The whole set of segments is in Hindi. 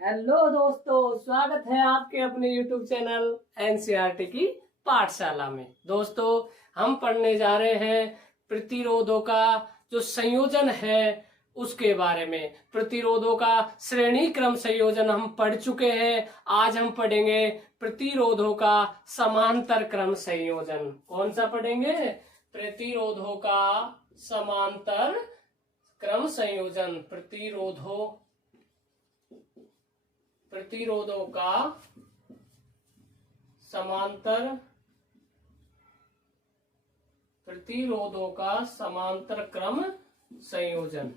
हेलो दोस्तों, स्वागत है आपके अपने YouTube चैनल एनसीईआरटी की पाठशाला में। दोस्तों, हम पढ़ने जा रहे हैं प्रतिरोधों का जो संयोजन है उसके बारे में। प्रतिरोधों का श्रेणी क्रम संयोजन हम पढ़ चुके हैं। आज हम पढ़ेंगे प्रतिरोधों का समांतर क्रम संयोजन। कौन सा पढ़ेंगे? प्रतिरोधों का समांतर क्रम संयोजन। प्रतिरोधों का समांतर क्रम संयोजन।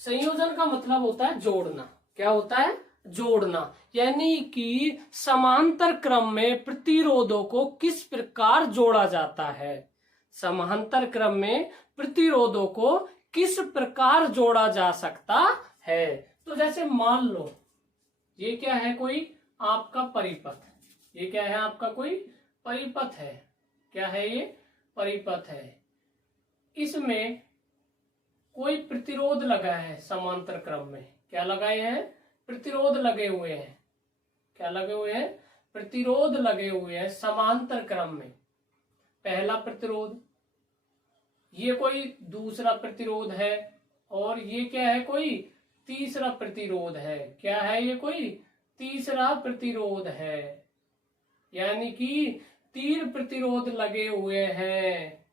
संयोजन का मतलब होता है जोड़ना। क्या होता है? जोड़ना। यानी कि समांतर क्रम में प्रतिरोधों को किस प्रकार जोड़ा जाता है। समांतर क्रम में प्रतिरोधों को किस प्रकार जोड़ा जा सकता है। तो जैसे मान लो ये क्या है, कोई आपका परिपथ। ये क्या है? आपका कोई परिपथ है। क्या है ये? परिपथ है। इसमें कोई प्रतिरोध लगा है समांतर क्रम में। क्या लगाए हैं? प्रतिरोध लगे हुए हैं। क्या लगे हुए हैं? प्रतिरोध लगे हुए हैं समांतर क्रम में। पहला प्रतिरोध, ये कोई दूसरा प्रतिरोध है, और ये क्या है? कोई तीसरा प्रतिरोध है। क्या है? ये कोई तीसरा प्रतिरोध है। यानी कि 3 प्रतिरोध लगे हुए हैं।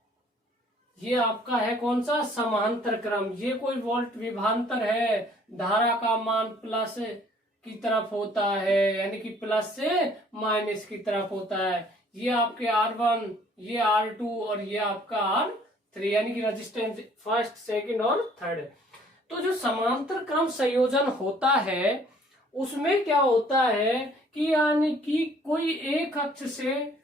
ये आपका है कौन सा? समांतर क्रम। ये कोई वोल्ट विभवांतर है। धारा का मान प्लस की तरफ होता है, यानी कि प्लस से माइनस की तरफ होता है। ये आपके R1, ये R2 और ये आपका R3, यानी कि रेजिस्टेंस फर्स्ट, सेकंड और थर्ड। तो जो समांतर क्रम संयोजन होता है उसमें क्या होता है कि यानी कि कोई एक अक्ष से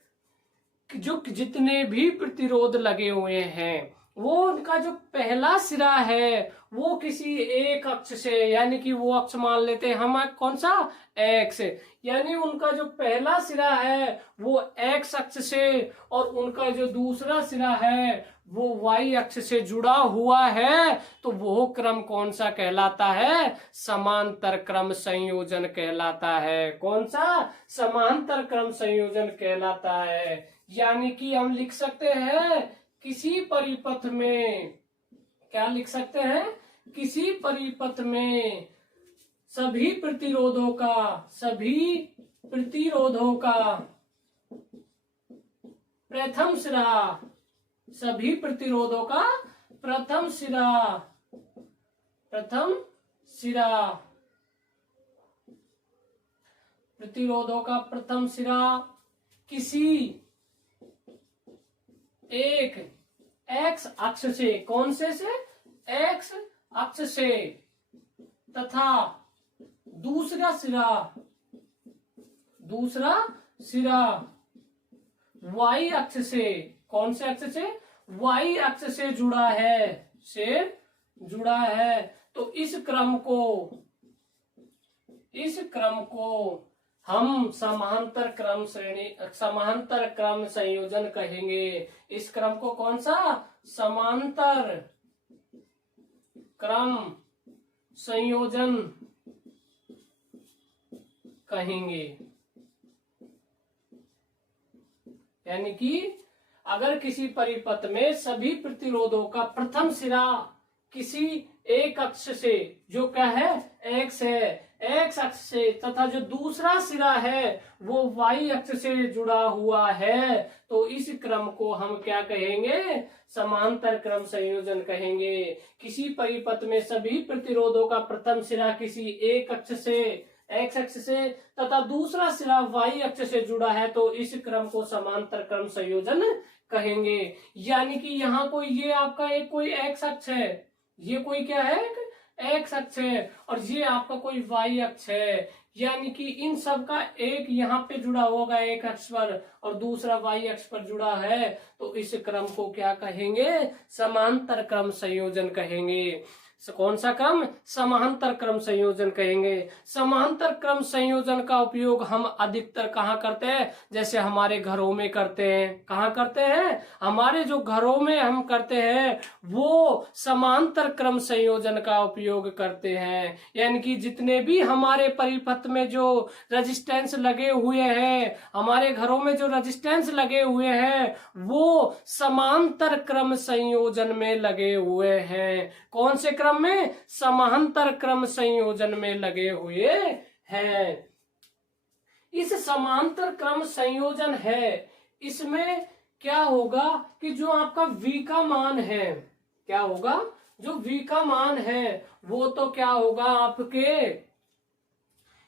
जो जितने भी प्रतिरोध लगे हुए हैं वो उनका जो पहला सिरा है वो किसी एक अक्ष से, यानी कि वो अक्ष मान लेते हैं हम कौन सा? एक्स। यानी उनका जो पहला सिरा है वो एक्स अक्ष से, और उनका जो दूसरा सिरा है वो वाई अक्ष से जुड़ा हुआ है। तो वो क्रम कौन सा कहलाता है? समांतर क्रम संयोजन कहलाता है। कौन सा? समांतर क्रम संयोजन कहलाता है। यानी कि हम लिख सकते हैं किसी परिपथ में, क्या लिख सकते हैं? किसी परिपथ में सभी प्रतिरोधों का प्रथम सिरा, सभी प्रतिरोधों का प्रथम सिरा किसी एक एक्स अक्ष से, कौन से? एक्स अक्ष से, तथा दूसरा सिरा वाई अक्ष से, कौन से अक्ष से? वाई अक्ष से जुड़ा है। तो इस क्रम को हम समांतर क्रम संयोजन कहेंगे। इस क्रम को कौन सा? समांतर क्रम संयोजन कहेंगे। यानी कि अगर किसी परिपथ में सभी प्रतिरोधों का प्रथम सिरा किसी एक अक्ष से, जो क्या है? एक्स है, एक्स अक्ष से, तथा जो दूसरा सिरा है वो वाई अक्ष से जुड़ा हुआ है, तो इस क्रम को हम क्या कहेंगे? समांतर क्रम संयोजन कहेंगे। किसी परिपथ में सभी प्रतिरोधों का प्रथम सिरा किसी एक अक्ष से, एक्स अक्ष से, तथा दूसरा सिरा वाई अक्ष से जुड़ा है, तो इस क्रम को समांतर क्रम संयोजन कहेंगे। यानी कि यहाँ कोई ये आपका एक कोई एक्स अक्ष है, ये कोई क्या है? एक्स अक्ष है, और ये आपका कोई वाई अक्ष है। यानी कि इन सब का एक यहाँ पे जुड़ा होगा एक अक्ष पर, और दूसरा वाई अक्ष पर जुड़ा है, तो इस क्रम को क्या कहेंगे? समांतर क्रम संयोजन कहेंगे। कौन सा क्रम? समांतर क्रम संयोजन कहेंगे। समांतर क्रम संयोजन का उपयोग हम अधिकतर कहाँ करते हैं? जैसे हमारे घरों में करते हैं। कहाँ करते हैं? हमारे जो घरों में हम करते हैं वो समांतर क्रम संयोजन का उपयोग करते हैं। यानी कि जितने भी हमारे परिपथ में जो रेजिस्टेंस लगे हुए हैं, हमारे घरों में जो रेजिस्टेंस लगे हुए हैं वो समांतर क्रम संयोजन में लगे हुए हैं। कौन से क्रम में? समांतर क्रम संयोजन में लगे हुए हैं। इस समांतर क्रम संयोजन है, इसमें क्या होगा कि जो आपका V का मान है, क्या होगा? जो V का मान है वो तो क्या होगा आपके,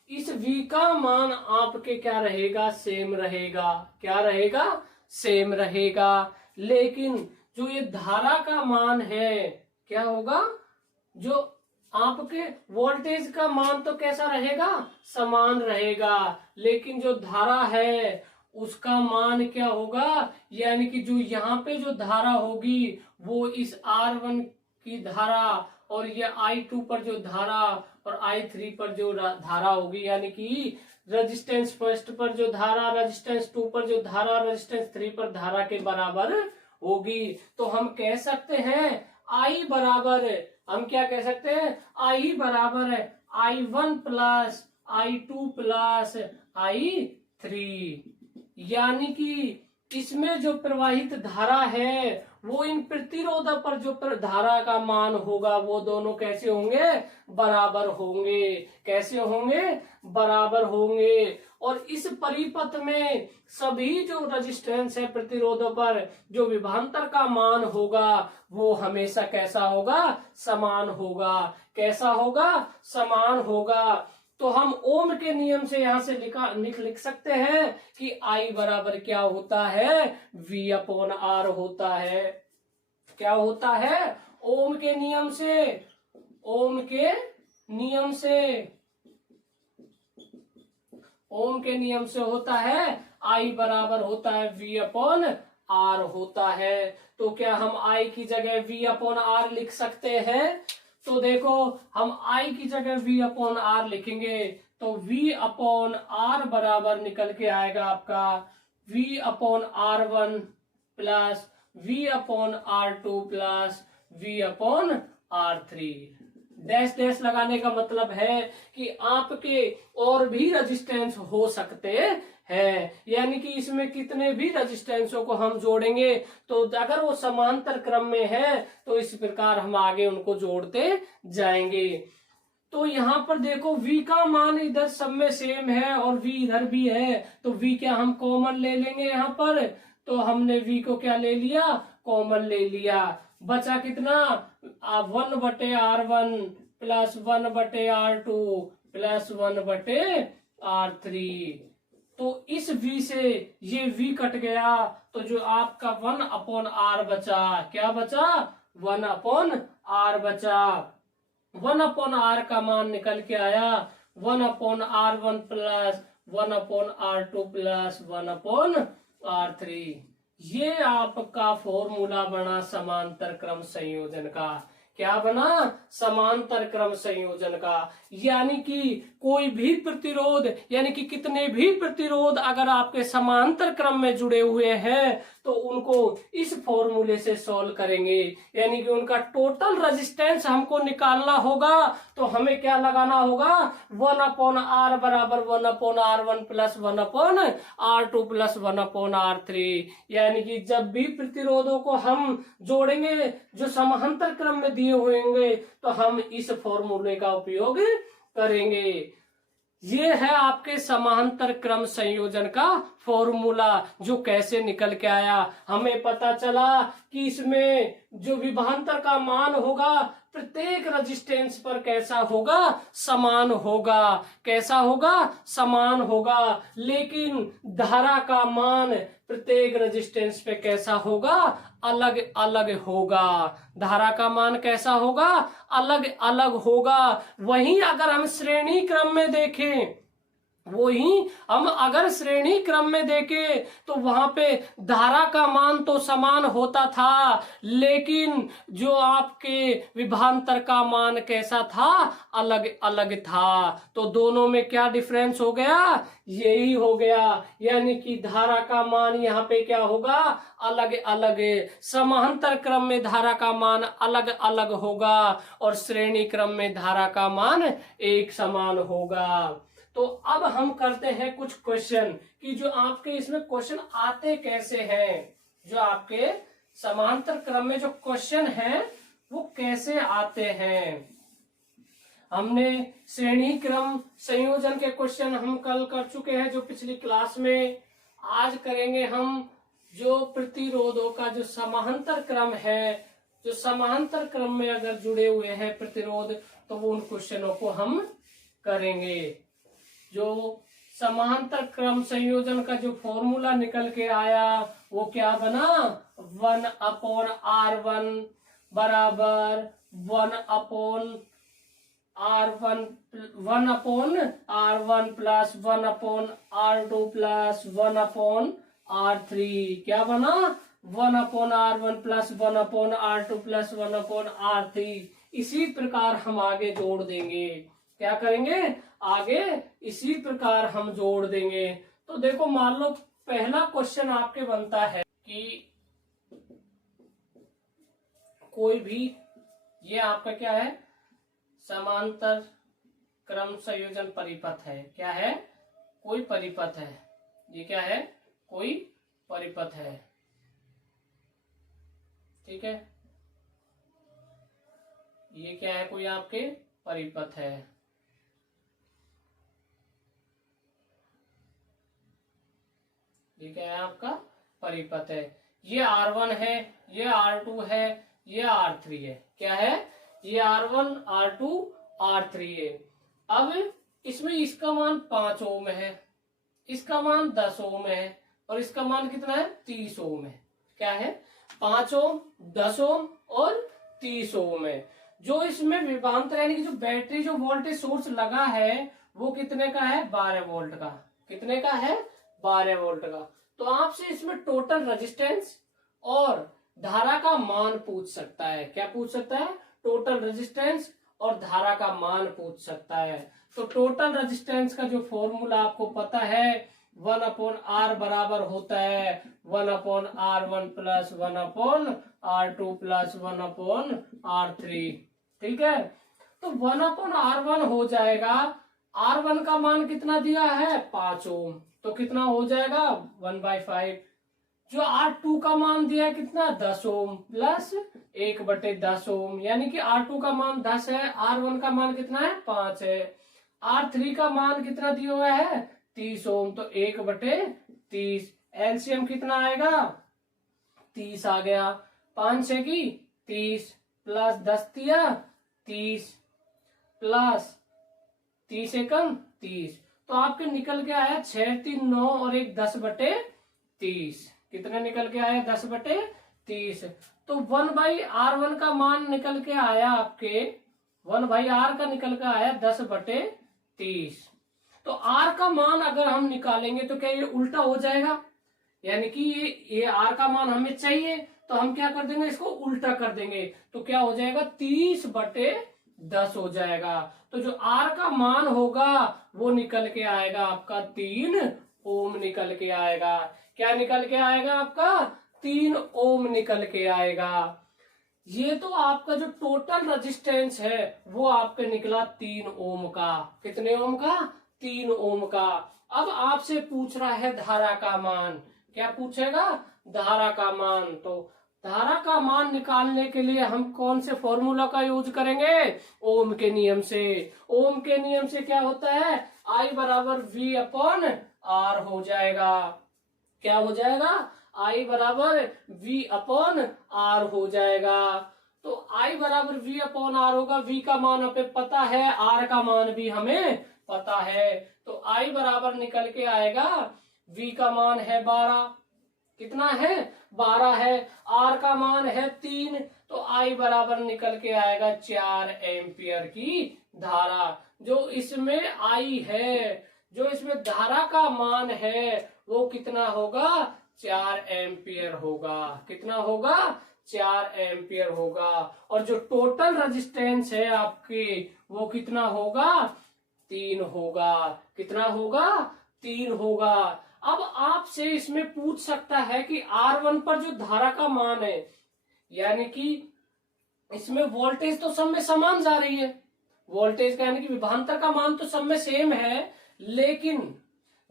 इस V का मान आपके क्या रहेगा? सेम रहेगा। क्या रहेगा? सेम रहेगा। लेकिन जो ये धारा का मान है क्या होगा? जो आपके वोल्टेज का मान तो कैसा रहेगा? समान रहेगा। लेकिन जो धारा है उसका मान क्या होगा? यानी कि जो यहाँ पे जो धारा होगी वो इस R1 की धारा और ये I2 पर जो धारा और I3 पर जो धारा होगी, यानी कि रेजिस्टेंस फर्स्ट पर जो धारा, रेजिस्टेंस 2 पर जो धारा, रेजिस्टेंस 3 पर धारा के बराबर होगी। तो हम कह सकते हैं I बराबर, हम क्या कह सकते हैं? I बराबर है I1 plus I2 plus I3। यानी कि इसमें जो प्रवाहित धारा है वो इन प्रतिरोध पर जो धारा का मान होगा वो दोनों कैसे होंगे? बराबर होंगे। कैसे होंगे? बराबर होंगे। और इस परिपथ में सभी जो रेजिस्टेंस है, प्रतिरोधों पर जो विभवांतर का मान होगा वो हमेशा कैसा होगा? समान होगा। कैसा होगा? समान होगा। तो हम ओम के नियम से यहां से लिख सकते हैं कि I बराबर क्या होता है? V अपॉन R होता है। क्या होता है? ओम के नियम से, ओम के नियम से, ओम के नियम से होता है I बराबर होता है V अपॉन R होता है। तो क्या हम I की जगह V अपॉन R लिख सकते हैं? तो देखो हम I की जगह V अपॉन R लिखेंगे तो V अपॉन R बराबर निकल के आएगा आपका V upon R1 plus V upon R2 plus V upon R3। Dash dash लगाने का मतलब है कि आपके और भी रेजिस्टेंस हो सकते हैं। यानी कि इसमें कितने भी रेजिस्टेंसों को हम जोड़ेंगे तो अगर वो समांतर क्रम में है तो इस प्रकार हम आगे उनको जोड़ते जाएंगे। तो यहाँ पर देखो V का मान इधर सब में सेम है और V इधर भी है, तो V क्या हम कॉमन ले लेंगे यहाँ पर। तो हमने V को क्या ले लिया? कॉमन ले लिया। बचा कितना? 1/R1 plus 1/R2 plus 1/R3। तो इस V से ये V कट गया तो जो आपका 1/R बचा, क्या बचा? 1/R बचा। 1/R का मान निकल के आया 1/R1 plus 1/R2 plus 1/R3। ये आपका फॉर्मूला बना समांतर क्रम संयोजन का। क्या बना? समांतर क्रम संयोजन का। यानी कि कोई भी प्रतिरोध, यानी कि कितने भी प्रतिरोध अगर आपके समांतर क्रम में जुड़े हुए हैं तो उनको इस फॉर्मूले से सॉल्व करेंगे। यानी कि उनका टोटल रेजिस्टेंस हमको निकालना होगा तो हमें क्या लगाना होगा? 1/R बराबर 1/R1 plus 1/R2 plus 1/R3। यानी कि जब भी प्रतिरोधों को हम जोड़ेंगे जो समांतर क्रम में दिए होंगे तो हम इस फॉर्मूले का उपयोग करेंगे। ये है आपके समांतर क्रम संयोजन का फॉर्मूला जो कैसे निकल के आया। हमें पता चला कि इसमें जो विभवांतर का मान होगा प्रत्येक रेजिस्टेंस पर कैसा होगा? समान होगा। कैसा होगा? समान होगा। लेकिन धारा का मान प्रत्येक रेजिस्टेंस पे कैसा होगा? अलग अलग होगा। धारा का मान कैसा होगा? अलग अलग होगा। वहीं अगर हम श्रेणी क्रम में देखें, वही हम अगर श्रेणी क्रम में देखें तो वहां पे धारा का मान तो समान होता था, लेकिन जो आपके विभवांतर का मान कैसा था, अलग अलग था। तो दोनों में क्या डिफरेंस हो गया, यही हो गया, यानी कि धारा का मान यहाँ पे क्या होगा, अलग अलग। समांतर क्रम में धारा का मान अलग अलग होगा और श्रेणी क्रम में धारा का मान एक समान होगा। तो अब हम करते हैं कुछ क्वेश्चन कि जो आपके इसमें क्वेश्चन आते कैसे हैं, जो आपके समांतर क्रम में जो क्वेश्चन हैं वो कैसे आते हैं। हमने श्रेणी क्रम संयोजन के क्वेश्चन हम कल कर चुके हैं जो पिछली क्लास में। आज करेंगे हम जो प्रतिरोधों का जो समांतर क्रम है, जो समांतर क्रम में अगर जुड़े हुए हैं प्रतिरोध, तो वो उन क्वेश्चनों को हम करेंगे। जो समांतर क्रम संयोजन का जो फॉर्मूला निकल के आया वो क्या बना, 1/R1 बराबर 1/R1 plus 1/R2 plus 1/R3। क्या बना, 1/R1 plus 1/R2 plus 1/R3। इसी प्रकार हम आगे जोड़ देंगे। क्या करेंगे, आगे इसी प्रकार हम जोड़ देंगे। तो देखो मान लो पहला क्वेश्चन आपके बनता है कि कोई भी, ये आपका क्या है, समांतर क्रम संयोजन परिपथ है। क्या है, कोई परिपथ है। ये क्या है, कोई परिपथ है। ठीक है, ये क्या है, कोई आपके परिपथ है। ये क्या है, आपका परिपथ है। ये R1 है, ये R2 है, ये R3 है। क्या है, ये R1 R2 R3 है। अब इसमें इसका मान 5 ओम है, इसका मान 10 ओम है और इसका मान कितना है, 30 ओम है। क्या है, 5 ओम, 10 ओम और 30 ओम है। जो इसमें विभवांतर यानी कि जो बैटरी जो वोल्टेज सोर्स लगा है वो कितने का है, 12 वोल्ट का। कितने का है, 12 वोल्ट का। तो आपसे इसमें टोटल रेजिस्टेंस और धारा का मान पूछ सकता है। क्या पूछ सकता है, टोटल रेजिस्टेंस और धारा का मान पूछ सकता है। तो टोटल रेजिस्टेंस का जो फॉर्मूला आपको पता है, 1/R बराबर होता है 1/R1 plus 1/R2 plus 1/R3। ठीक है, तो 1/R1 हो जाएगा, R1 का मान कितना दिया है, 5 ओम, तो कितना हो जाएगा, 1/5। जो R2 का मान दिया है कितना, 10 ओम प्लस 1/10 ओम, यानी कि R2 का मान 10 है, R1 का मान कितना है, 5 है। R3 का मान कितना दिया हुआ है, 30 ओम, तो 1/30। एलसीएम कितना आएगा, 30 आ गया। 5 6 की 30 प्लस 10 दिया 30 प्लस 30 एकम 30, तो आपके निकल के आया 6 3 9 और 1 10/30। कितना निकल के आया, 10/30। तो 1/R1 का मान निकल के आया आपके, 1/R का निकल के आया 10/30। तो R का मान अगर हम निकालेंगे तो क्या ये उल्टा हो जाएगा, यानी कि ये R का मान हमें चाहिए तो हम क्या कर देंगे, इसको उल्टा कर देंगे। तो क्या हो जाएगा, 30/10 हो जाएगा। तो जो R का मान होगा वो निकल के आएगा आपका 3 ओम निकल के आएगा। क्या निकल के आएगा आपका, 3 ओम निकल के आएगा। ये तो आपका जो टोटल रेजिस्टेंस है वो आपके निकला 3 ओम का। कितने ओम का, 3 ओम का। अब आपसे पूछ रहा है धारा का मान। क्या पूछेगा, धारा का मान। तो धारा का मान निकालने के लिए हम कौन से फॉर्मूला का यूज करेंगे, ओम के नियम से। ओम के नियम से क्या होता है, I बराबर V/R हो जाएगा। क्या हो जाएगा, I बराबर V/R हो जाएगा। तो I बराबर V/R होगा। V का मान हमें पता है, R का मान भी हमें पता है। तो I बराबर निकल के आएगा, V का मान है 12, कितना है, 12 है। R का मान है 3, तो I बराबर निकल के आएगा 4 एम्पियर की धारा। जो इसमें I है जो इसमें धारा का मान है वो कितना होगा, 4 एम्पियर होगा। कितना होगा, 4 एम्पियर होगा। और जो टोटल रेजिस्टेंस है आपकी वो कितना होगा, 3 होगा। कितना होगा, 3 होगा। अब आपसे इसमें पूछ सकता है कि R1 पर जो धारा का मान है, यानी कि इसमें वोल्टेज तो सब में समान जा रही है, वोल्टेज का यानी कि विभवांतर का मान तो सब में सेम है, लेकिन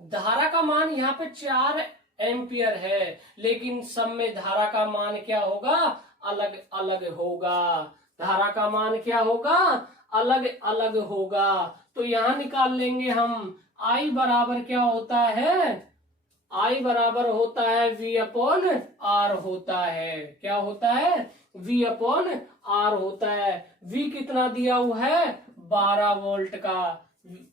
धारा का मान यहाँ पे 4 एम्पियर है, लेकिन सब में धारा का मान क्या होगा, अलग अलग होगा। धारा का मान क्या होगा, अलग अलग होगा। तो यहां निकाल लेंगे हम, I बराबर क्या होता है, I बराबर होता है V/R होता है। क्या होता है, V/R होता है। V कितना दिया हुआ है, 12 वोल्ट का।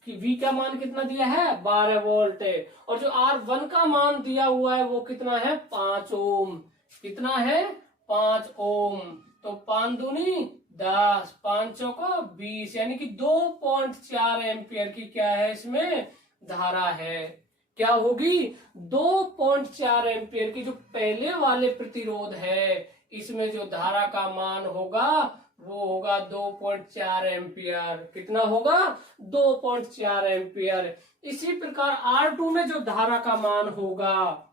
V का मान कितना दिया है, 12 वोल्ट है। और जो R1 का मान दिया हुआ है वो कितना है, 5 ओम। कितना है, 5 ओम। तो 5 दूनी 10, 5 चौको 20, यानी कि 2.4 एम्पियर की क्या है, इसमें धारा है। क्या होगी, 2.4 एम्पियर की। जो पहले वाले प्रतिरोध है इसमें जो धारा का मान होगा वो होगा 2.4 एम्पियर। कितना होगा, 2.4 एम्पियर। इसी प्रकार R2 में जो धारा का मान होगा,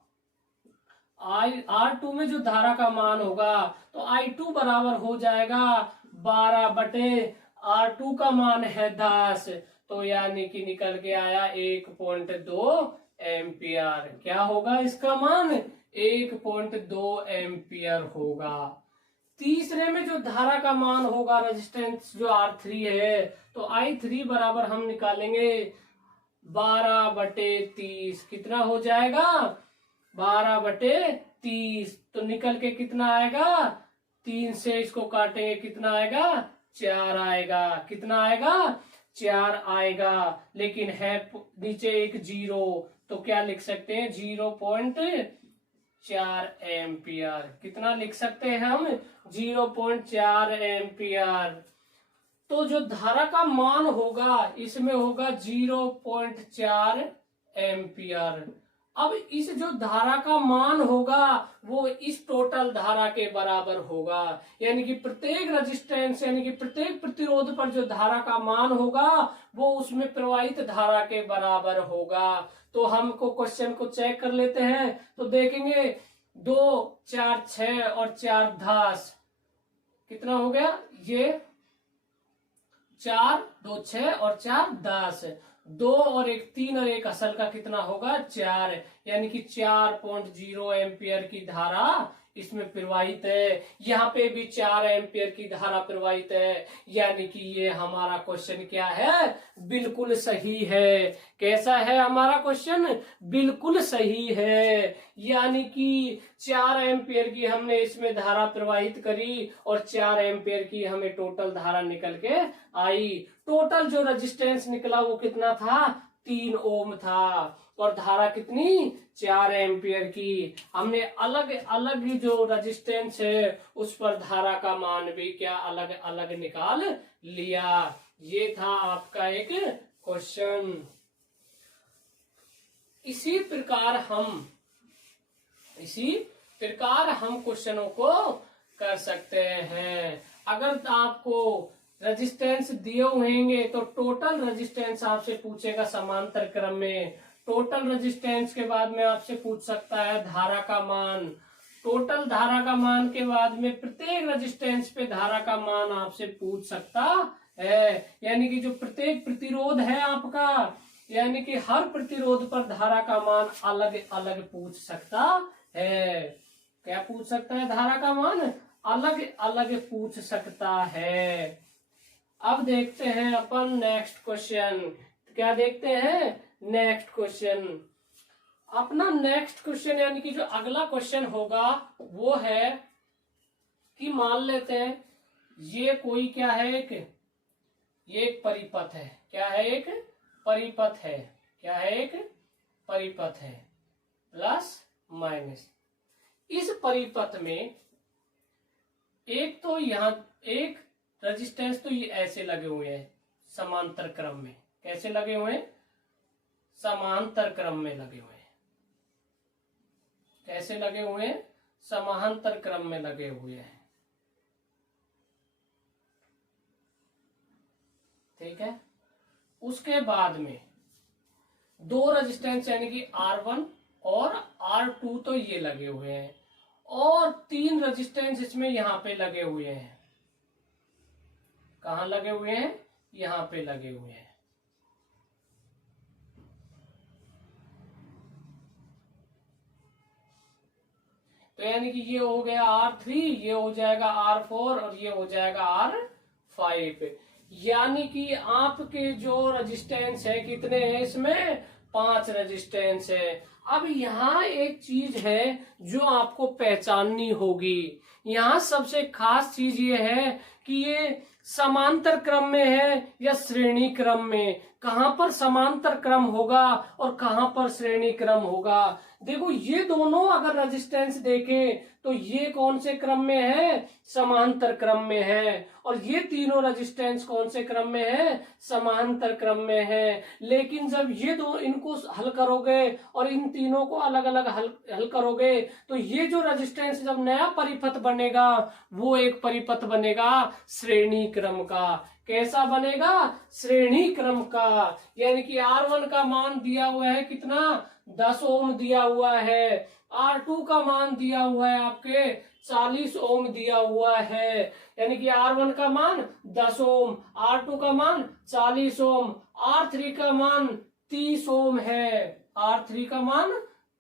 R2 में जो धारा का मान होगा तो I2 बराबर हो जाएगा 12 बटे R2 का मान है 10, तो यानी कि निकल के आया 1.2 एम्पियर। क्या होगा इसका मान, 1.2 एम्पियर होगा। तीसरे में जो धारा का मान होगा, रेजिस्टेंस जो R3 है, तो I3 बराबर हम निकालेंगे 12 बटे 30। कितना हो जाएगा, 12 बटे 30। तो निकल के कितना आएगा, 3 से इसको काटेंगे कितना आएगा, 4 आएगा। कितना आएगा, 4 आएगा। लेकिन है नीचे एक 0, तो क्या लिख सकते हैं, 0.4 एम्पियर। कितना लिख सकते हैं हम, 0.4 एम्पियर। तो जो धारा का मान होगा इसमें होगा 0.4 एम्पियर। अब इस जो धारा का मान होगा वो इस टोटल धारा के बराबर होगा, यानी कि प्रत्येक रेजिस्टेंस यानी कि प्रत्येक प्रतिरोध पर जो धारा का मान होगा वो उसमें प्रवाहित धारा के बराबर होगा। तो हमको क्वेश्चन को चेक कर लेते हैं, तो देखेंगे 2 4 6 और 4 10, कितना हो गया, ये 4 2 6 और 4 10, 2 और 1 3 और 1 असल का कितना होगा, 4, यानी कि 4.0 एम्पियर की धारा इसमें प्रवाहित है। यहाँ पे भी 4 एम्पियर की धारा प्रवाहित है, यानी कि ये हमारा क्वेश्चन क्या है, बिल्कुल सही है। कैसा है हमारा क्वेश्चन, बिल्कुल सही है। यानी कि 4 एम्पियर की हमने इसमें धारा प्रवाहित करी और 4 एम्पियर की हमें टोटल धारा निकल के आई। टोटल जो रेजिस्टेंस निकला वो कितना था, 3 ओम था। और धारा कितनी, 4 एम्पियर की। हमने अलग अलग जो रेजिस्टेंस है उस पर धारा का मान भी क्या अलग अलग निकाल लिया। ये था आपका एक क्वेश्चन। इसी प्रकार हम क्वेश्चनों को कर सकते हैं। अगर आपको रेजिस्टेंस दिए होंगे तो टोटल रेजिस्टेंस आपसे पूछेगा समांतर क्रम में। टोटल रेजिस्टेंस के बाद में आपसे पूछ सकता है धारा का मान। टोटल धारा का मान के बाद में प्रत्येक रेजिस्टेंस पे धारा का मान आपसे पूछ सकता है, यानी कि जो प्रत्येक प्रतिरोध है आपका, यानी कि हर प्रतिरोध पर धारा का मान अलग अलग पूछ सकता है। क्या पूछ सकता है, धारा का मान अलग अलग पूछ सकता है। अब देखते हैं अपन नेक्स्ट क्वेश्चन। क्या देखते हैं, नेक्स्ट क्वेश्चन। अपना नेक्स्ट क्वेश्चन यानी कि जो अगला क्वेश्चन होगा वो है कि मान लेते हैं ये कोई क्या है, ये एक परिपथ है। क्या है, एक परिपथ है। क्या है, एक परिपथ है, प्लस माइनस। इस परिपथ में एक तो यहां एक रेजिस्टेंस तो ये ऐसे लगे हुए हैं समांतर क्रम में। कैसे लगे हुए हैं, समांतर क्रम में लगे हुए हैं। कैसे लगे हुए हैं? समांतर क्रम में लगे हुए हैं। ठीक है। उसके बाद में दो रेजिस्टेंस यानी कि R1 और R2 तो ये लगे हुए हैं, और तीन रेजिस्टेंस इसमें यहां पे लगे हुए हैं। कहां लगे हुए हैं? यहां पे लगे हुए हैं। तो यानी कि ये हो गया R3, ये हो जाएगा R4 और ये हो जाएगा R5। यानी कि आपके जो रेजिस्टेंस है कितने हैं इसमें? 5 रेजिस्टेंस है। अब यहाँ एक चीज है जो आपको पहचाननी होगी। यहाँ सबसे खास चीज ये है कि ये समांतर क्रम में है या श्रेणी क्रम में। कहां पर समांतर क्रम होगा और कहां पर श्रेणी क्रम होगा? देखो ये दोनों अगर रेजिस्टेंस देखें तो ये कौन से क्रम में है? समांतर क्रम में है। और ये तीनों रेजिस्टेंस कौन से क्रम में है? समांतर क्रम में है। लेकिन जब ये दो इनको हल करोगे और इन तीनों को अलग अलग हल करोगे तो ये जो रेजिस्टेंस जब नया परिपथ बनेगा वो एक परिपथ बनेगा श्रेणी क्रम का। कैसा बनेगा? श्रेणी क्रम का। यानी कि R1 का मान दिया हुआ है कितना? 10 ओम दिया हुआ है। R2 का मान दिया हुआ है आपके 40 ओम दिया हुआ है। यानी कि R1 का मान 10 ओम, R2 का मान 40 ओम, R3 का मान 30 ओम है। R3 का मान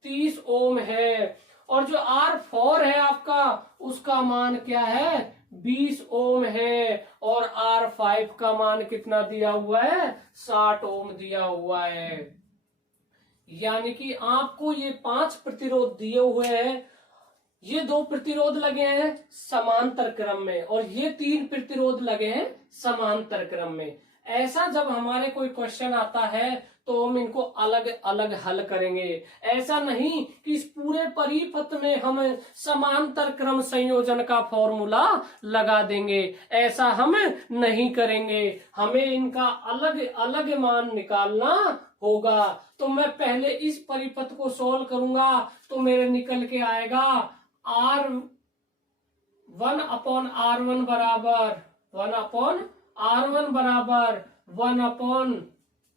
30 ओम है। और जो R4 है आपका उसका मान क्या है? 20 ओम है। और R5 का मान कितना दिया हुआ है? 60 ओम दिया हुआ है। यानी कि आपको ये 5 प्रतिरोध दिए हुए हैं। ये 2 प्रतिरोध लगे हैं समांतर क्रम में और ये 3 प्रतिरोध लगे हैं समांतर क्रम में। ऐसा जब हमारे कोई क्वेश्चन आता है तो हम इनको अलग अलग हल करेंगे। ऐसा नहीं कि इस पूरे परिपथ में हम समांतर क्रम संयोजन का फॉर्मूला लगा देंगे। ऐसा हम नहीं करेंगे। हमें इनका अलग अलग मान निकालना होगा। तो मैं पहले इस परिपथ को सोल्व करूंगा तो मेरे निकल के आएगा R1 अपॉन R1 बराबर 1 अपॉन R1 बराबर 1 अपॉन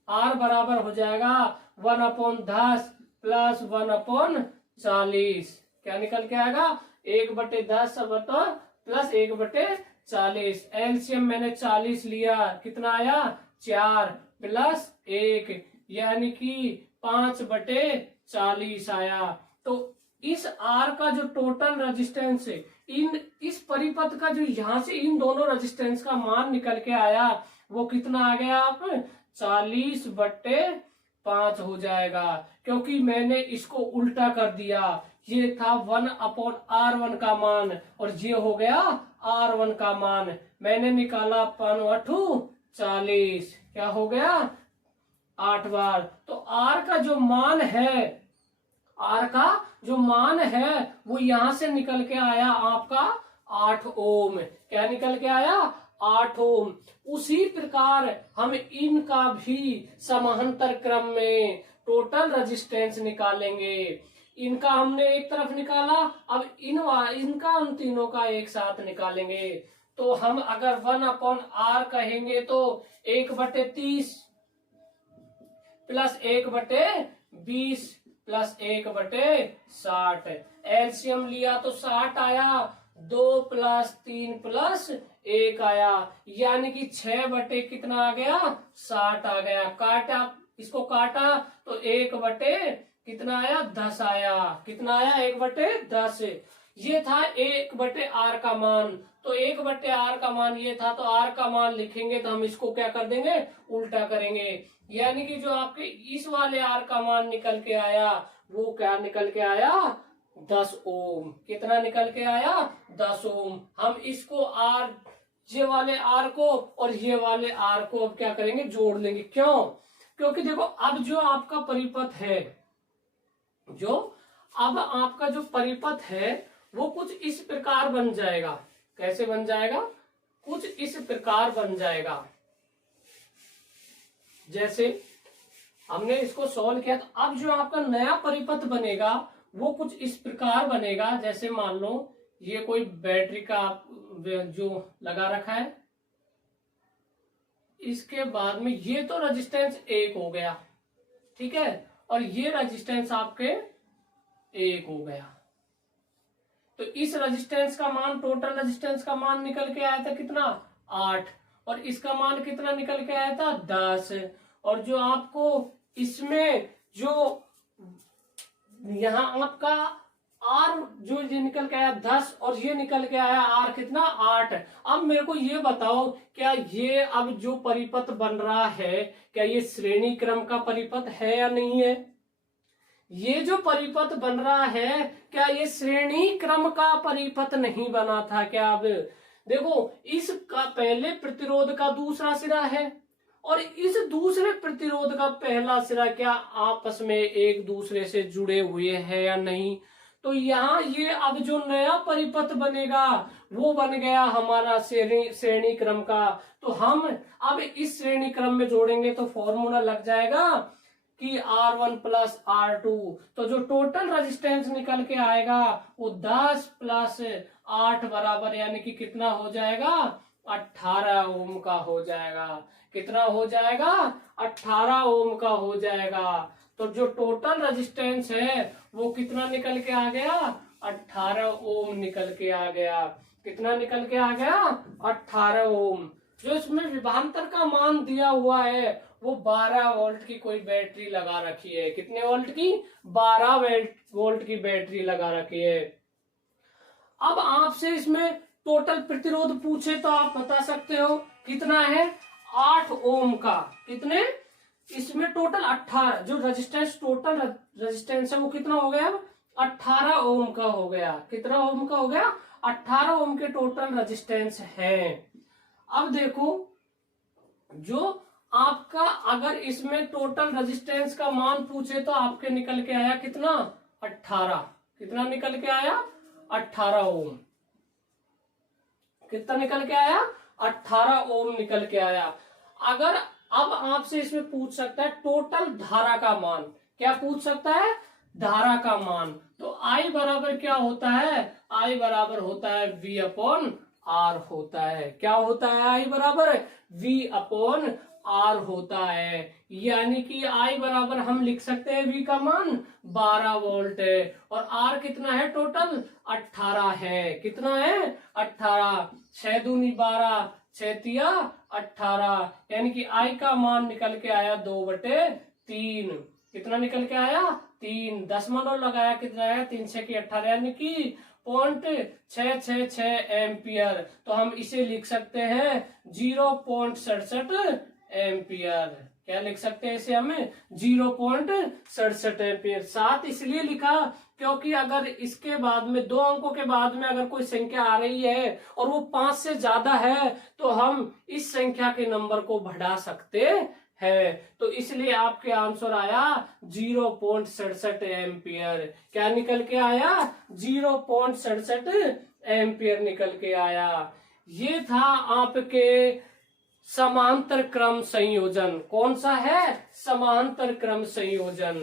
R बराबर हो जाएगा 1 अपॉन 10 प्लस 1 अपॉन 40। क्या निकल के आएगा? 1/10 प्लस 1/40। एलसीएम मैंने 40 लिया, कितना आया? 4 प्लस 1 यानी कि 5/40 आया। तो इस R का जो टोटल रेजिस्टेंस है इस परिपथ का जो यहां से इन दोनों रेजिस्टेंस का मान निकल के आया वो कितना आ गया? आप 40/5 हो जाएगा। क्योंकि मैंने इसको उल्टा कर दिया। ये था 1 अपॉन R1 का मान और ये हो गया R1 का मान। मैंने निकाला 5 40। क्या हो गया? 8 बार। तो R का जो मान है, R का जो मान है वो यहां से निकल के आया आपका 8 ओम। क्या निकल के आया? 8 ओम। उसी प्रकार हम इनका भी समांतर क्रम में टोटल रेजिस्टेंस निकालेंगे। इनका हमने एक तरफ निकाला, अब इनका हम तीनों का एक साथ निकालेंगे। तो हम अगर 1 अपॉन R कहेंगे तो 1/30 प्लस 1/20 प्लस 1/60। एलसीएम लिया तो 60 आया, 2 प्लस 3 प्लस 1 आया, यानी कि 6 कितना आ गया? 60 आ गया। काटा, इसको काटा तो 1/कितना आया? 10 आया। कितना आया? 1/10। ये था 1/R का मान। तो 1/R का मान ये था, तो R का मान लिखेंगे तो हम इसको क्या कर देंगे? उल्टा करेंगे। यानी कि जो आपके इस वाले R का मान निकल के आया वो क्या निकल के आया? 10 ओम। कितना निकल के आया? 10 ओम। हम इसको ये वाले R को और ये वाले R को अब क्या करेंगे? जोड़ लेंगे। क्यों? क्योंकि देखो अब जो आपका परिपथ है, वो कुछ इस प्रकार बन जाएगा। कैसे बन जाएगा? कुछ इस प्रकार बन जाएगा। जैसे हमने इसको सॉल्व किया। तो अब जो आपका नया परिपथ बनेगा वो कुछ इस प्रकार बनेगा, जैसे मान लो ये कोई बैटरी का जो लगा रखा है, इसके बाद में ये तो रेजिस्टेंस 1 हो गया, ठीक है, और ये रेजिस्टेंस आपके 1 हो गया। तो इस रेजिस्टेंस का मान, टोटल रेजिस्टेंस का मान निकल के आया था कितना, 8, और इसका मान कितना निकल के आया था, 10। और जो आपको इसमें जो यहाँ आपका आर जो ये निकल के आया 10 और ये निकल के आया आर कितना, 8। अब मेरे को ये बताओ, क्या ये अब जो परिपथ बन रहा है क्या ये श्रेणी क्रम का परिपथ है या नहीं है? ये जो परिपथ बन रहा है क्या ये श्रेणी क्रम का परिपथ नहीं बना था क्या? अब देखो, इसका पहले प्रतिरोध का दूसरा सिरा है और इस दूसरे प्रतिरोध का पहला सिरा क्या आपस में एक दूसरे से जुड़े हुए हैं या नहीं? तो यहाँ ये अब जो नया परिपथ बनेगा वो बन गया हमारा श्रेणी क्रम का। तो हम अब इस श्रेणी क्रम में जोड़ेंगे तो फॉर्मूला लग जाएगा कि R1 प्लस R2। तो जो टोटल रेजिस्टेंस निकल के आएगा वो 10 प्लस 8 बराबर यानी कि कितना हो जाएगा, 18 ओम का हो जाएगा। कितना हो जाएगा, 18 ओम का हो जाएगा। तो जो टोटल रेजिस्टेंस है वो कितना निकल के आ गया, 18 ओम निकल के आ गया। कितना निकल के आ गया, 18 ओम। जो इसमें विभवांतर का मान दिया हुआ है वो 12 वोल्ट की कोई बैटरी लगा रखी है। कितने वोल्ट की, 12 वोल्ट की बैटरी लगा रखी है। अब आपसे इसमें टोटल प्रतिरोध पूछे तो आप बता सकते हो कितना है, 8 ओम का। कितने, इसमें टोटल 18, जो रेजिस्टेंस टोटल रेजिस्टेंस है वो कितना हो गया, 18 ओम का हो गया। कितना ओम का हो गया, 18 ओम के टोटल रेजिस्टेंस है। अब देखो, जो आपका अगर इसमें टोटल रेजिस्टेंस का मान पूछे तो आपके निकल के आया कितना, 18। कितना निकल के आया, 18 ओम। कितना निकल के आया, 18 ओम निकल के आया। अगर अब आपसे इसमें पूछ सकता है टोटल धारा का मान, क्या पूछ सकता है, धारा का मान। तो I बराबर क्या होता है, I बराबर होता है V अपॉन R होता है। क्या होता है, I बराबर V अपॉन R होता है। यानी कि I बराबर हम लिख सकते हैं V का मान 12 वोल्ट है और R कितना है, टोटल 18 है। कितना है, 18। 6 दूनी 12, 6 तिया 18, यानी कि I का मान निकल के आया 2/3। कितना निकल के आया, 3। 10 मानो लगाया, कितना आया, 3 6 की 18, यानी कि 0.666 एम्पियर। तो हम इसे लिख सकते हैं 0.67 एम्पियर। क्या लिख सकते हैं इसे हमें, 0.67 एम्पियर। 7 इसलिए लिखा क्योंकि अगर इसके बाद में 2 अंकों के बाद में अगर कोई संख्या आ रही है और वो 5 से ज्यादा है तो हम इस संख्या के नंबर को बढ़ा सकते है। तो इसलिए आपके आंसर आया 0.67 एम्पियर। क्या निकल के आया, 0.67 एम्पियर निकल के आया। ये था आपके समांतर क्रम संयोजन। कौन सा है, समांतर क्रम संयोजन।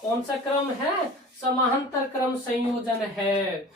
कौन सा क्रम है, समांतर क्रम संयोजन है।